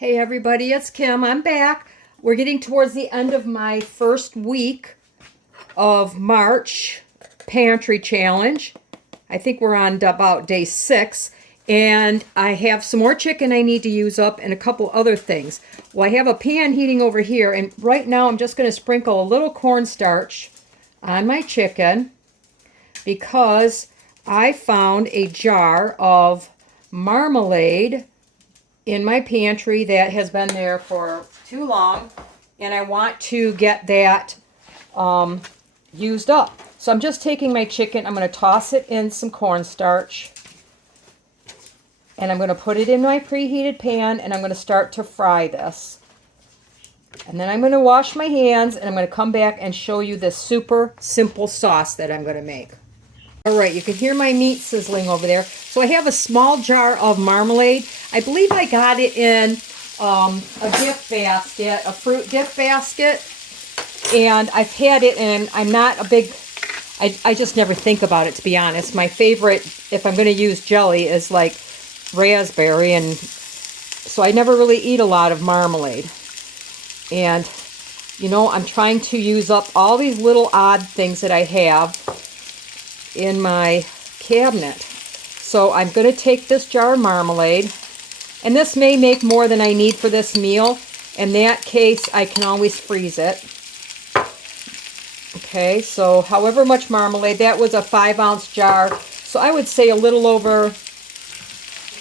Hey everybody, it's Kim. I'm back. We're getting towards the end of my first week of March pantry challenge. I think we're on about day 6, and I have some more chicken I need to use up and a couple other things. Well, I have a pan heating over here, and right now I'm just going to sprinkle a little cornstarch on my chicken because I found a jar of marmalade in my pantry that has been there for too long, and I want to get that used up. So I'm just taking my chicken, I'm going to toss it in some cornstarch, and I'm going to put it in my preheated pan, and I'm going to start to fry this. And then I'm going to wash my hands, and I'm going to come back and show you this super simple sauce that I'm going to make. All right, you can hear my meat sizzling over there. So I have a small jar of marmalade. I believe I got it in a gift basket, a fruit gift basket. And I've had it, and I'm not a big, I just never think about it, to be honest. My favorite, if I'm going to use jelly, is like raspberry. And so I never really eat a lot of marmalade. And, you know, I'm trying to use up all these little odd things that I have in my cabinet. So I'm going to take this jar of marmalade, and this may make more than I need for this meal. In that case, I can always freeze it. Okay, so however much marmalade, that was a 5-ounce jar, so I would say a little over a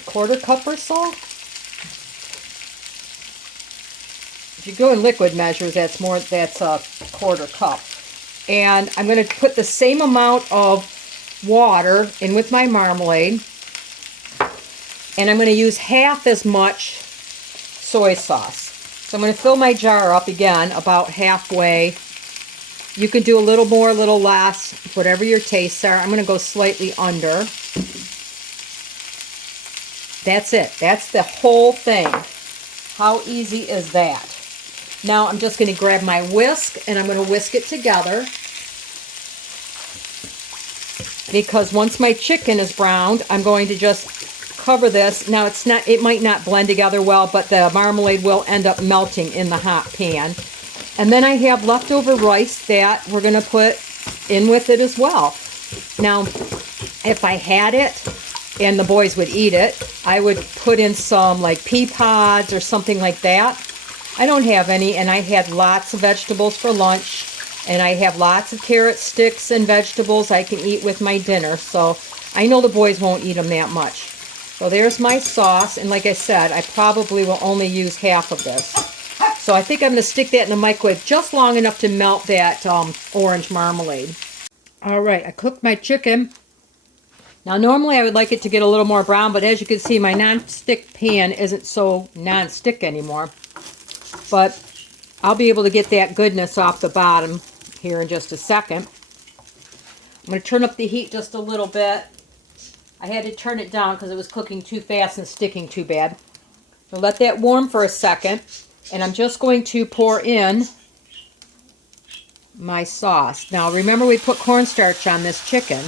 quarter cup or so. If you go in liquid measures, that's a quarter cup. And I'm going to put the same amount of water in with my marmalade, and I'm going to use half as much soy sauce. So I'm going to fill my jar up again about halfway. You can do a little more, a little less, whatever your tastes are. I'm going to go slightly under. That's it. That's the whole thing. How easy is that? Now I'm just going to grab my whisk, and I'm going to whisk it together, because once my chicken is browned, I'm going to just cover this. Now it might not blend together well, but the marmalade will end up melting in the hot pan. And then I have leftover rice that we're going to put in with it as well. Now, if I had it and the boys would eat it, I would put in some like pea pods or something like that. I don't have any, and I had lots of vegetables for lunch. And I have lots of carrot sticks and vegetables I can eat with my dinner. So I know the boys won't eat them that much. So there's my sauce. And like I said, I probably will only use half of this. So I think I'm going to stick that in the microwave just long enough to melt that orange marmalade. All right, I cooked my chicken. Now normally I would like it to get a little more brown, but as you can see, my non-stick pan isn't so non-stick anymore. But I'll be able to get that goodness off the bottom here in just a second. I'm going to turn up the heat just a little bit. I had to turn it down because it was cooking too fast and sticking too bad. So let that warm for a second, and I'm just going to pour in my sauce. Now remember, we put cornstarch on this chicken.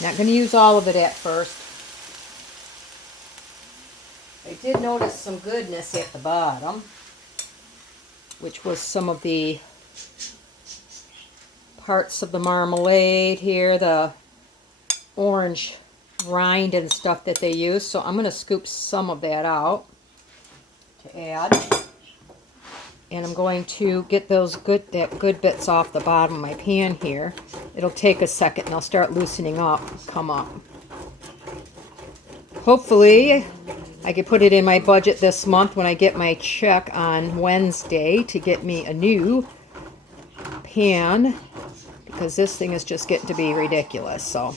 Not going to use all of it at first. I did notice some goodness at the bottom, which was some of the parts of the marmalade here, the orange rind and stuff that they use. So I'm going to scoop some of that out to add. And I'm going to get those good bits off the bottom of my pan here. It'll take a second, and they'll start loosening up, come up. Hopefully I can put it in my budget this month when I get my check on Wednesday to get me a new pan, because this thing is just getting to be ridiculous. So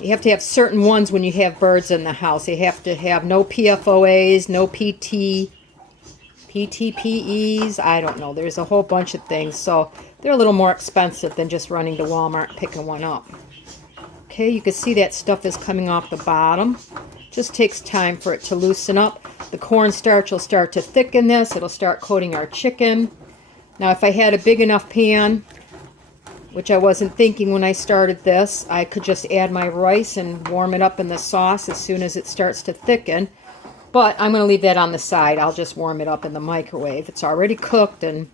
you have to have certain ones when you have birds in the house. You have to have no PFOAs, no PTPEs, I don't know. There's a whole bunch of things. So they're a little more expensive than just running to Walmart and picking one up. Okay, you can see that stuff is coming off the bottom. Just takes time for it to loosen up. The cornstarch will start to thicken this. It'll start coating our chicken. Now if I had a big enough pan, which I wasn't thinking when I started this, I could just add my rice and warm it up in the sauce as soon as it starts to thicken. But I'm going to leave that on the side. I'll just warm it up in the microwave. It's already cooked and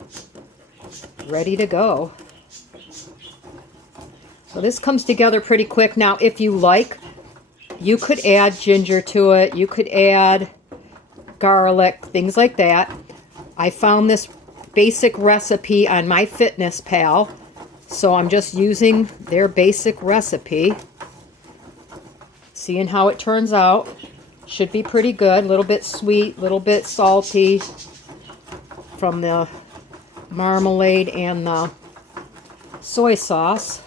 ready to go. So this comes together pretty quick. Now, if you like, you could add ginger to it. You could add garlic, things like that. I found this basic recipe on MyFitnessPal, so I'm just using their basic recipe. Seeing how it turns out. Should be pretty good. A little bit sweet, a little bit salty from the marmalade and the soy sauce.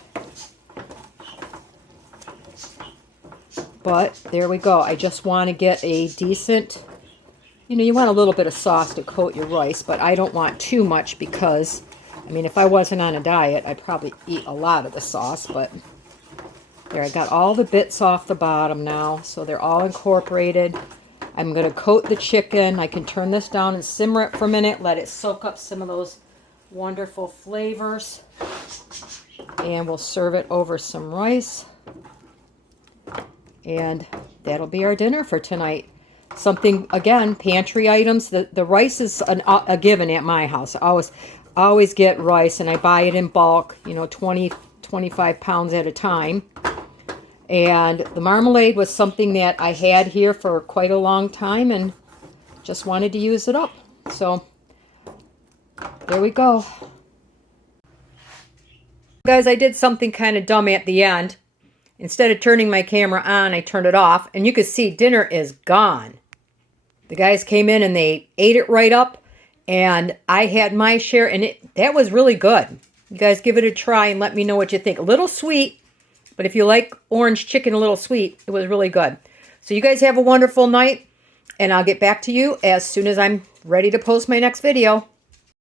But there we go. I just want to get a decent, you want a little bit of sauce to coat your rice, but I don't want too much because, I mean, if I wasn't on a diet, I'd probably eat a lot of the sauce, but there, I got all the bits off the bottom now, so they're all incorporated. I'm going to coat the chicken. I can turn this down and simmer it for a minute, let it soak up some of those wonderful flavors, and we'll serve it over some rice. And that'll be our dinner for tonight. Something, again, pantry items. The rice is a given at my house. I always get rice, and I buy it in bulk, 20, 25 pounds at a time. And the marmalade was something that I had here for quite a long time and just wanted to use it up. So there we go. Guys, I did something kind of dumb at the end. Instead of turning my camera on, I turned it off, and you can see dinner is gone. The guys came in and they ate it right up, and I had my share, and that was really good. You guys give it a try and let me know what you think. A little sweet, but if you like orange chicken a little sweet, it was really good. So you guys have a wonderful night, and I'll get back to you as soon as I'm ready to post my next video.